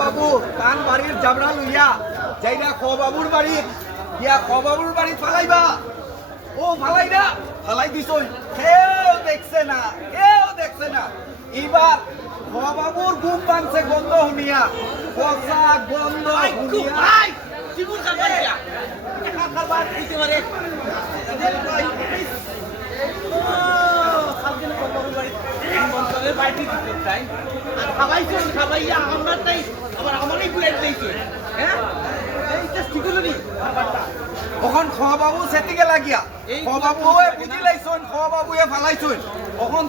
বাবু তান বাড়ির জাবরা লইয়া যাইরা বাবুর বাড়ি গিয়া বাবুর বাড়ি ফালাইবা ও ফালাই না ফালাই দিছই কেউ দেখছে না এবার বাবুর ঘুম ভাঙছে গন্ধ শুনিয়া পচা গন্ধ শুনিয়া চিকুর কাকাইয়া এটা খাবার দিতে পারে বাড়িতে দিতে চাই খাবাইয়া আমার তাই আবার আমারই প্লেট দিয়েছে হ্যাঁ এইটা ঠিক হলো নি খাবারটা তখন বাবু সেটিকে লাগিয়া বাবু বুঝি লাইছন বাবু ফালাইছন তখন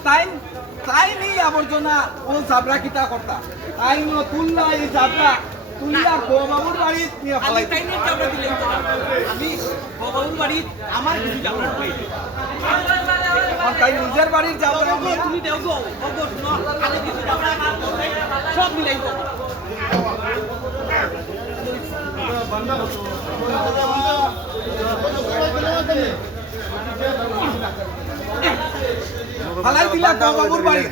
তাই নেই আবর্জনা ও জাবরা কিতা করতা তাই তুলনা এই জাবরা তুলিয়া বাবুর বাড়ি নিয়ে ফালাই তাই নিয়ে জাবরা দিলেন আমি বাবুর বাড়ি আমার কিছু জাবরা পাইছি তাই নিজের বাড়ির জাবরা তুমি দেও গো আমি কিছু জাবরা সব মিলাই গো ফালাই দিলা বাবুর বাড়ি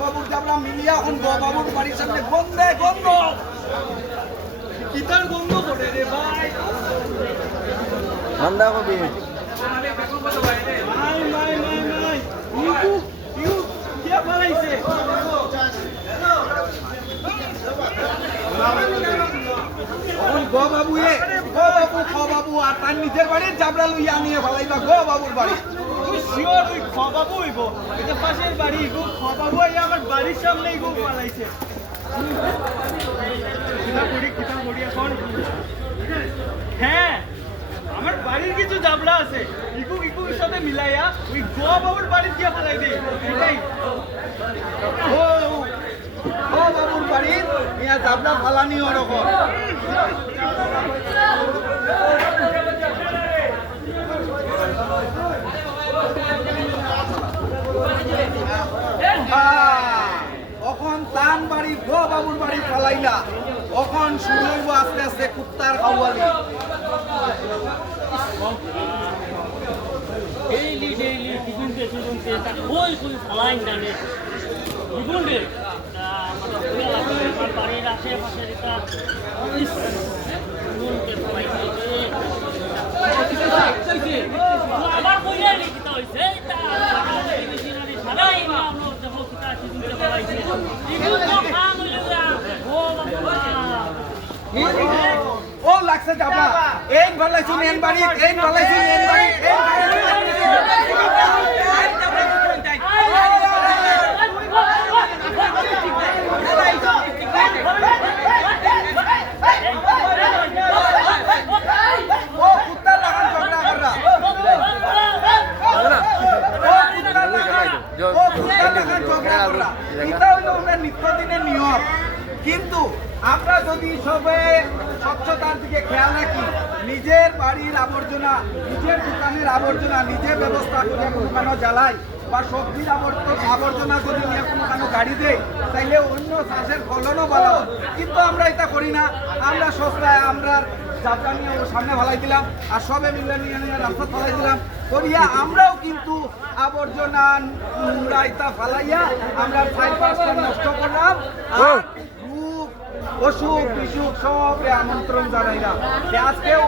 বাবুর জাবরা মিলিয়া এখন বাবুর বাড়ির সামনে গন্ধ কিতার গন্ধ করে রে ভাই বাঁধাকপি বাবু আর তার নিজের বাড়ির জাবরা লইয়া নিয়ে ফালাইবা বাবুর বাড়ি শিওর ওই খবাবু হইব এটা পাশের বাড়ি গো খবাবু আইয়া আমার বাড়ির সামনেই গো পালাইছে কিতা করি এখন হ্যাঁ আমার বাড়ির কিছু জাবলা আছে ইকুর সাথে মিলাইয়া ওই বাবুর বাড়ি দিয়ে পালাই দে এটাই বাবুর বাড়ির ইয়া জাবরা ফালানি ওরকম তখন তান বাড়ি বাবুর বাড়ি ফালাইলা তখন শুরু হইব আস্তে আস্তে কুত্তার কাওয়ালি ডেইলি দিগুনতে কই ফলাইন জানে দিগুনতে মানে বাড়ির আশেপাশে এটা দিগুনতে ফলাইছে আবার কইয়া লিখিত হইছে এটা সারাই না আমরা দেখো কিতা দিগুনতে ফলাইছে দিগুন তো খান হইলা ও বাবা ও লাগছে জাবরা এই ফালাইছুন এন বাড়ি এই ফালাইছুন এন বাড়ি নিত্যদিনের নিয়ম কিন্তু আমরা যদি সবে স্বচ্ছতার দিকে খেয়াল রাখি নিজের বাড়ির আবর্জনা নিজের দোকানের আবর্জনা নিজে ব্যবস্থা করে কোনো জ্বালাই বা সবজির আবর্জনা যদি নিয়ে কোনো গাড়ি দেয় তাইলে অন্য চাষের ফলনও ভালো কিন্তু আমরা এটা করি না আমরা সস্তায় আমরা যাত্রা নিয়ে সামনে ফালাই দিলাম আর সবে মিলে নিয়ে রাস্তা ফালাই দিলাম করিয়া আমরাও কিন্তু আবর্জনা নোংরা ইটা ফালাইয়া আমরা 4-5টা নষ্ট করলাম আর অসুখ বিসুখ সব আমন্ত্রণ জানাইলাম আজকেও